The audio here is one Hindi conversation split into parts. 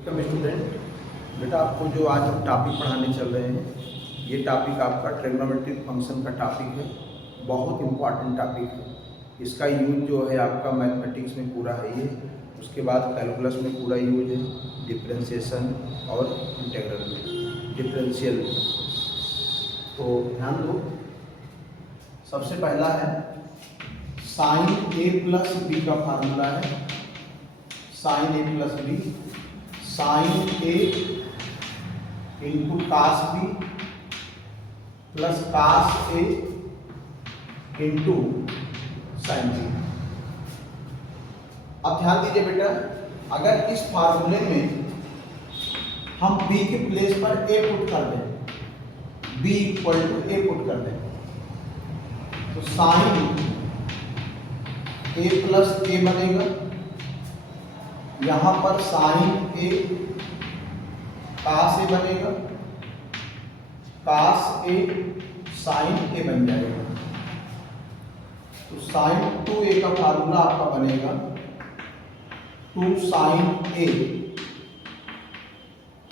Welcome student. बेटा आपको जो आज हम टॉपिक पढ़ाने चल रहे हैं, ये टॉपिक आपका ट्रिग्नोमेट्रिक फंक्शन का टॉपिक है। बहुत इम्पॉर्टेंट टॉपिक है। इसका यूज जो है आपका मैथमेटिक्स में पूरा है ये, उसके बाद कैलकुलस में पूरा यूज है, डिफरेंशिएशन और इंटीग्रल में, डिफरेंशियल में। तो ध्यान दो, सबसे पहला है साइन ए प्लस बी का फार्मूला है। Sine A plus B, sine A into cos B plus cos A into sine B. अब ध्यान दीजिए बेटा, अगर इस फार्मूले में हम b के प्लेस पर a पुट कर दें, b equal to a put कर दें, तो साइन a प्लस a बनेगा। यहां पर साइन ए कास ए बनेगा, कास ए साइन ए बन जाएगा। तो साइन 2a का फार्मूला आपका बनेगा 2 साइन ए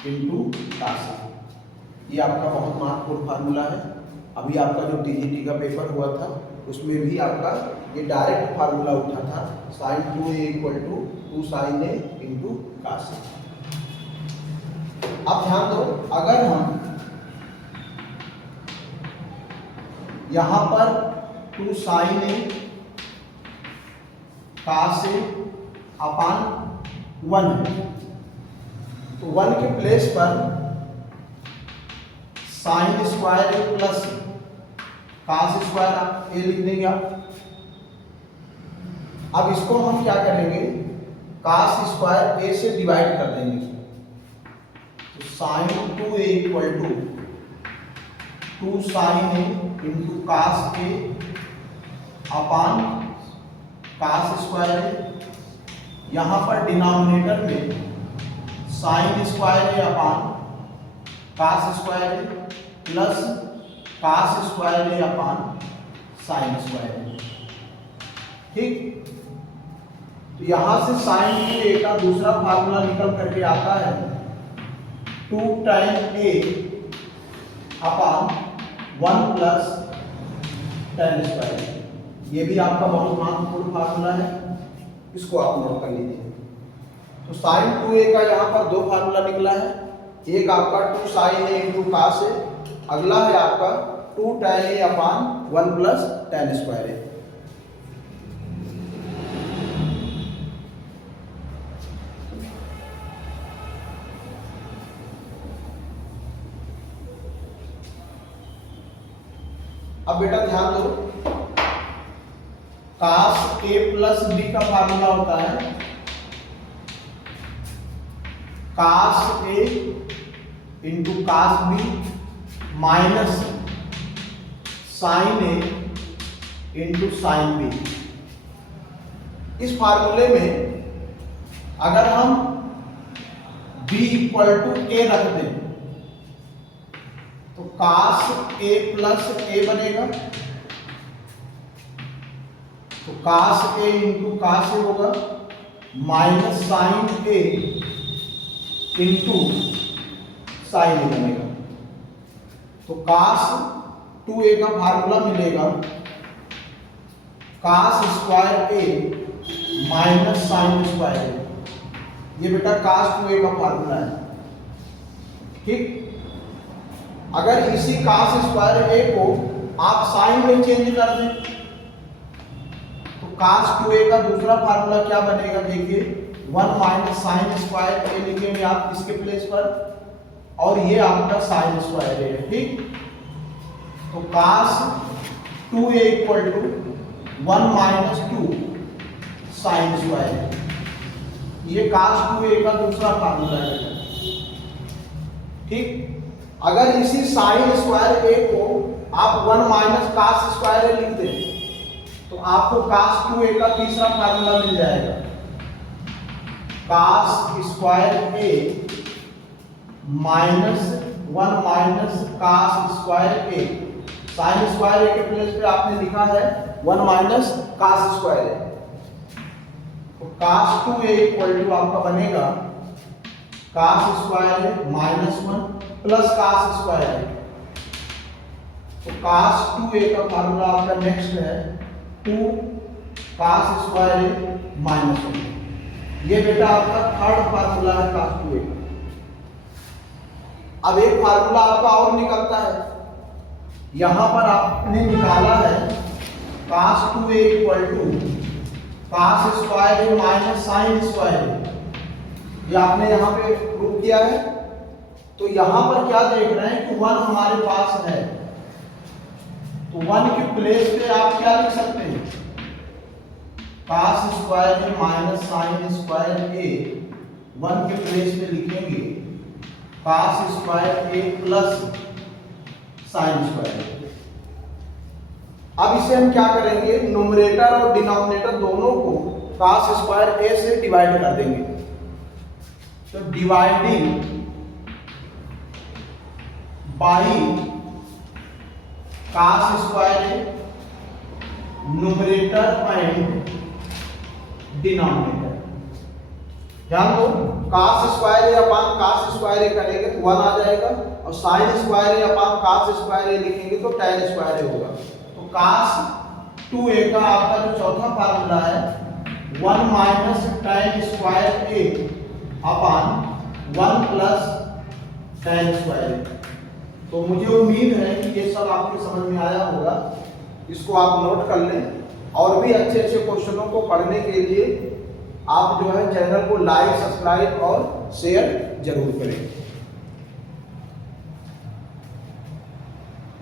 इंटू कास ए। ये आपका बहुत महत्वपूर्ण फार्मूला है। अभी आपका जो टीजीटी का पेपर हुआ था उसमें भी आपका ये डायरेक्ट फार्मूला उठा था, sine 2a equal to 2 sine A into cos A. अब ध्यान दो, अगर हम यहां पर 2 sine A cos A upon 1 है, तो 1 के प्लेस पर sign square A plus cos square ए लिख देंगे आप। अब इसको हम क्या करेंगे, कास स्क्वायर ए से डिवाइड कर देंगे, तो sine 2a equal to 2 sine A into cos A upon cos square A. यहां पर डिनोमिनेटर में sine square A upon cos square A plus cos square A upon sine square A. ठीक, तो यहां से साइन ए का दूसरा फार्मूला निकल करके आता है 2 टाइम ए अपान 1 प्लस tan स्क्वायर। ये भी आपका बहुत महत्वपूर्ण फार्मूला है, इसको आप नोट कर लीजिए। तो साइन 2a का यहाँ पर दो फार्मूला निकला है, एक आपका 2 साइन ए इंटू कास ए, अगला है आपका 2 tan A upon 1 plus tan square A. अब बेटा ध्यान दो, कास ए प्लस बी का फार्मूला होता है cos A into cos B minus sine A into sine B. इस फार्मूले में अगर हम b इक्वल टू ए रख दें तो कास ए प्लस ए बनेगा, तो कास ए इंटू कास ए होगा minus sine A into sign ए बनेगा। तो कास 2a का फार्मूला मिलेगा कास स्क्वायर ए माइनस साइन स्क्वायर ए। ये बेटा कास 2a का फार्मूला है। ठीक, अगर इसी कास स्क्वायर ए को आप साइन में चेंज कर दें तो कास 2a का दूसरा फार्मूला क्या बनेगा, देखिए 1 माइनस साइन स्क्वायर ए लिखेंगे आप इसके प्लेस पर, और ये आपका साइन स्क्वायर ए है। ठीक, तो cos 2a equal to 1 minus 2 sine square. ये कास 2a का दूसरा फार्मूला है। ठीक, अगर इसी साइन स्क्वायर ए को आप 1 माइनस कास स्क्वायर ए लिख दें तो आपको कास 2a का तीसरा फार्मूला मिल जाएगा, कास स्क्वायर ए माइनस 1 माइनस कास स्क्वायर ए। साइन स्क्वायर ए के प्लेस पे आपने लिखा है 1 माइनस कास स्क्वायर ए, तो कास 2a इक्वल टू आपका बनेगा कास स्क्वायर है -1 प्लस कास स्क्वायर है, तो कास 2a का फार्मूला आपका नेक्स्ट है 2 कास स्क्वायर है -1। ये बेटा आपका थर्ड फार्मूला है कास 2a का। अब एक फार्मूला आपका और निकलता है, यहां पर आपने निकाला है cos 2a equal to cos square है माइनस साइन स्क्वायर है, ये आपने यहाँ पे प्रूव किया है। तो यहां पर क्या देख रहे हैं कि 1 हमारे पास है, तो 1 की प्लेस पे आप क्या लिख सकते हैं, कास स्क्वायर है माइनस साइन स्क्वायर ए, 1 के प्लेस पे लिखेंगे कास square A plus sine square. अब इसे हम क्या करेंगे, न्यूमरेटर और डिनोमिनेटर दोनों को कास स्क्वायर ए से डिवाइड कर देंगे। तो dividing by cos square A numerator and denominator, ध्यान दो कास square A upon cos square ए करेंगे तो 1 आ जाएगा, और sign square A upon cos square ए लिखेंगे तो tan स्क्वायर ए होगा। तो कास 2a का आपका जो चौथा फार्मूला है 1 minus tan square A upon 1 plus tan square ए। तो मुझे उम्मीद है कि ये सब आपको समझ में आया होगा, इसको आप नोट कर लें। और भी अच्छे अच्छे क्वेश्चनों को पढ़ने के लिए आप जो है चैनल को लाइक, सब्सक्राइब और शेयर जरूर करें।